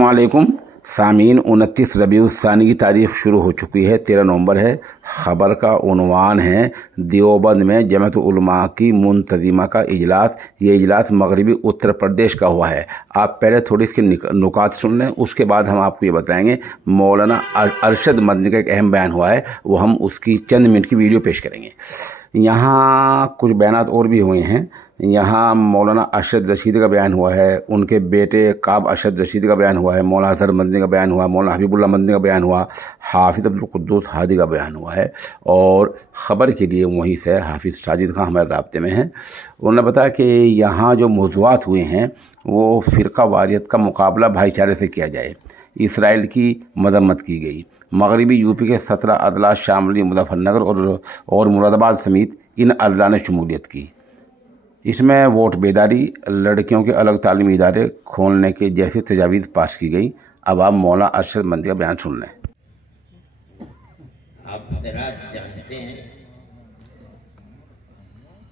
वालेकुम सामीन। 29 रबीउल सानी की तारीख शुरू हो चुकी है, 13 नवंबर है। ख़बर का उन्वान है देवबंद में जमात उलमा की मुंतज़िमा का इजलास। ये इजलास मगरबी उत्तर प्रदेश का हुआ है। आप पहले थोड़ी इसके नुकात सुन लें, उसके बाद हम आपको ये बताएंगे। मौलाना अरशद मदनी का एक अहम बयान हुआ है, वो हम उसकी चंद मिनट की वीडियो पेश करेंगे। यहाँ कुछ बयानात और भी हुए हैं। यहाँ मौलाना अरशद रशीद का बयान हुआ है, उनके बेटे काब अरशद रशीद का बयान हुआ है, मौलाना अजहर मदनी का बयान हुआ, मौलाना हबीबुल्लाह मदनी का बयान हुआ, हाफिज़ अब्दुल कुद्दूस हादी का बयान हुआ है। और ख़बर के लिए वहीं से हाफिज़ साजिद खान हमारे राब्ते में हैं। उन्होंने बताया कि यहाँ जो मौज़ूआत हुए हैं वो फ़िरका वारियत का मुकाबला भाईचारे से किया जाए। इसराइल की मजम्मत की गई। मगरबी यूपी के 17 अदला शामली मुजफ्फरनगर और मुरादाबाद समेत इन अदला ने शमूलियत की। इसमें वोट बेदारी, लड़कियों के अलग तालीमी इदारे खोलने के जैसी तजावीज़ पास की गई। अब आप मौलाना अरशद मदनी का बयान सुन लें। आप हज़रात जानते हैं,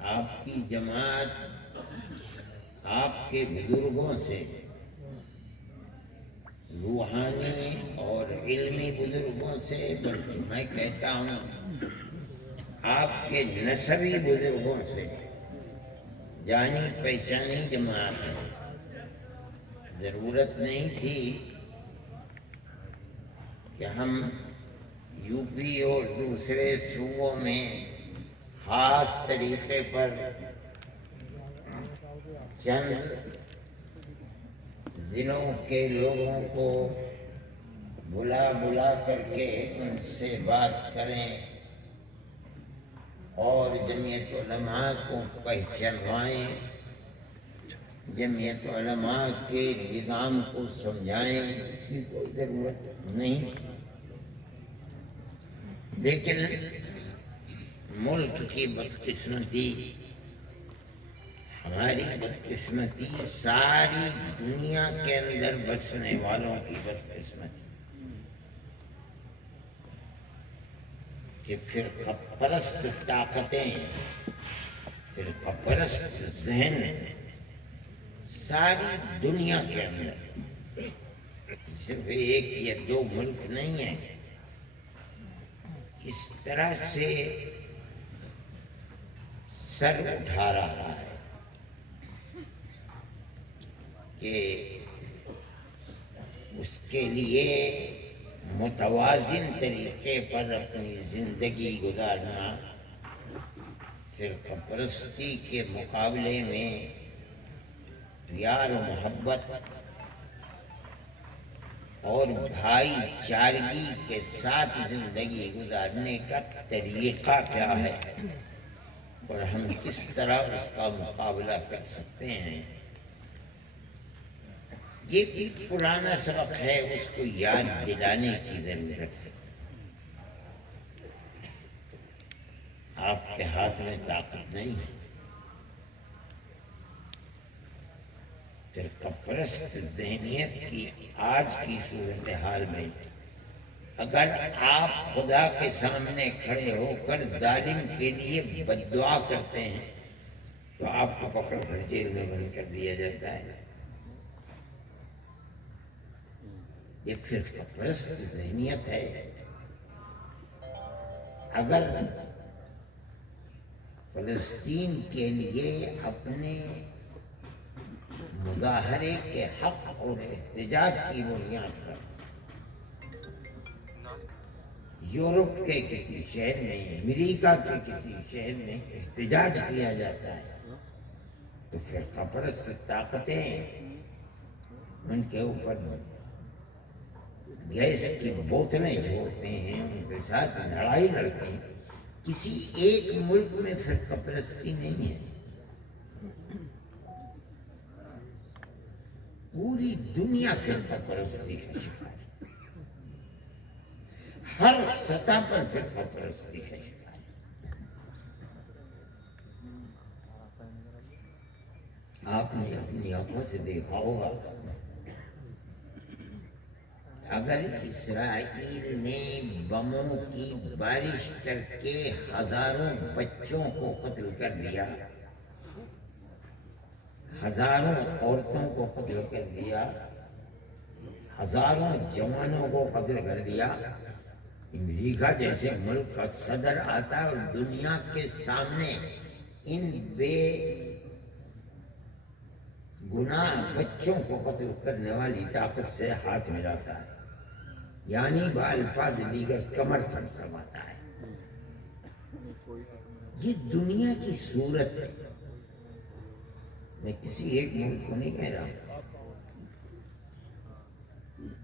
आपकी जमात आपके बुजुर्गों से, रूहानी और इल्मी बुजुर्गों से, बल्कि मैं कहता हूँ आपके नसबी बुजुर्गों से जानी पहचानी जमात है। ज़रूरत नहीं थी कि हम यूपी और दूसरे सूबों में ख़ास तरीक़े पर चंद ज़िलों के लोगों को बुला करके उनसे बात करें और जमीयत उलमा को पहचानवाएं, जमीयत उलमा के निज़ाम को समझाएं। इसकी कोई ज़रूरत नहीं थी। लेकिन मुल्क की बदकिस्मती, हमारी बदकिस्मती, सारी दुनिया के अंदर बसने वालों की बदकिस्मती कि फिरका परस्त ताकतें, फिरका परस्त ज़हन सारी दुनिया के अंदर, सिर्फ एक या दो मुल्क नहीं है, इस तरह से सर उठा रहा है कि उसके लिए मुतवाज़िन तरीक़े पर अपनी ज़िंदगी गुजारना, फ़िरक़ा परस्ती के मुकाबले में प्यार और मोहब्बत और भाईचारगी के साथ ज़िंदगी गुजारने का तरीक़ा क्या है और हम किस तरह उसका मुकाबला कर सकते हैं। ये एक पुराना सबक है, उसको याद दिलाने की ज़रूरत है। आपके हाथ में ताकत नहीं है। फ़िरक़ा परस्त ज़हनियत की आज की सूरत हाल में अगर आप खुदा के सामने खड़े होकर जालिम के लिए बद्दुआ करते हैं तो आपको पकड़ कर जेल में बंद कर दिया जाता है। ये फ़िरक़ा परस्त ज़हनियत है। अगर फ़लस्तीन के लिए अपने मुज़ाहरे के हक़ और एहतिजाज की बुनियाद पर यूरोप के किसी शहर में, अमेरिका के किसी शहर में एहतिजाज किया जाता है तो फ़िरक़ा परस्त ताकतें उनके ऊपर गैस की बोतलें छोड़ते हैं, उनके साथ लड़ाई लड़ते हैं। किसी एक मुल्क में फ़िरक़ा परस्ती नहीं है। पूरी दुनिया फ़िरक़ा परस्ती का शिकार है। हर सतह पर फ़िरक़ा परस्ती का शिकार है। आपने अपनी आंखों से देखा होगा, अगर इस्राइल ने बमों की बारिश करके हजारों बच्चों को कत्ल कर दिया, हजारों औरतों को कत्ल कर दिया, ہزاروں جوانوں کو قتل کر دیا۔ امریکہ جیسے ملک کا صدر آتا ہے اور دنیا کے سامنے ان بے گناہ بچوں کو قتل کرنے والی طاقت سے ہاتھ ملاتا ہے، یعنی بالفاظ دیگر کمر تن کرواتا ہے۔ یہ دنیا کی صورت ہے، میں کسی ایک ملک کو نہیں کہہ رہا ہوں،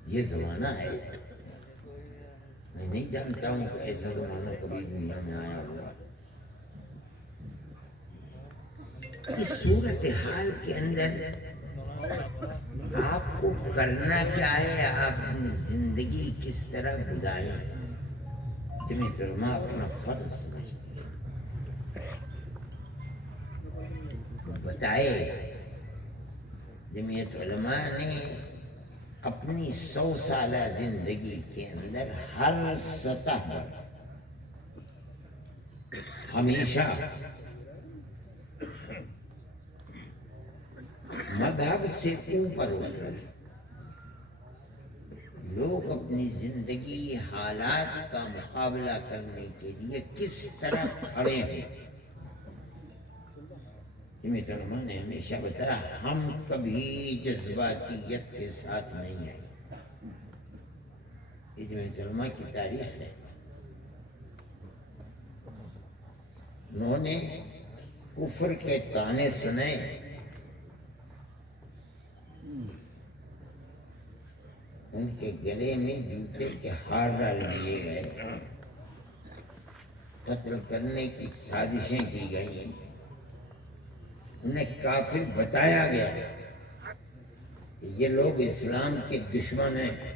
یہ زمانہ ہے۔ میں نہیں جانتا ہوں کہ ایسا زمانہ کبھی دنیا میں آیا ہوگا۔ اس صورتحال کے اندر آپ کو کرنا کیا ہے، آپ اپنی زندگی کس طرح گزاریں، جمعیت علماء اپنا فرض سمجھتے ہیں۔ بتائے جمعیت علماء نے اپنی 100 سالہ زندگی کے اندر ہر سطح پر ہمیشہ مذہب سے اوپر اٹھ کر لوگ اپنی زندگی حالات کا مقابلہ کرنے کے لیے کس طرح کھڑے ہیں۔ جمعیت علماء نے ہمیشہ بتایا ہم کبھی جذباتیت کے ساتھ نہیں آئے۔ یہ جمعیت علماء کی تاریخ ہے۔ انہوں نے کفر کے طعنے سنے، ان کے گلے میں جوتے کے ہار ڈال دیے گئے، قتل کرنے کی سازشیں کی گئیں، انہیں کافر بتایا گیا کہ یہ لوگ اسلام کے دشمن ہیں،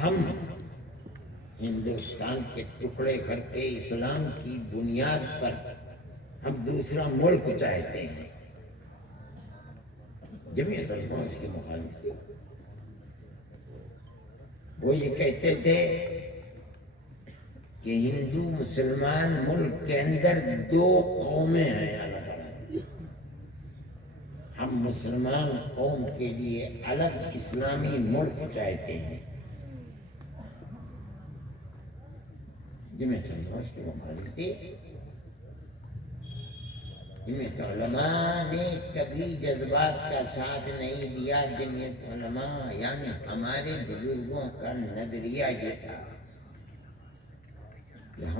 ہم ہندوستان کے ٹکڑے کر کے اسلام کی بنیاد پر ہم دوسرا ملک چاہتے ہیں۔ جمعیت علماء اس کی مخالف تھی۔ وہ یہ کہتے تھے کہ ہندو مسلمان ملک کے اندر 2 قومیں ہیں الگ الگ، ہم مسلمان قوم کے لیے الگ اسلامی ملک چاہتے ہیں۔ جمعیت علماء اس کی مخالف تھی۔ جمعیت علماء نے کبھی جذبات کا ساتھ نہیں دیا۔ جمعیت علماء یعنی ہمارے بزرگوں کا نظریہ یہ تھا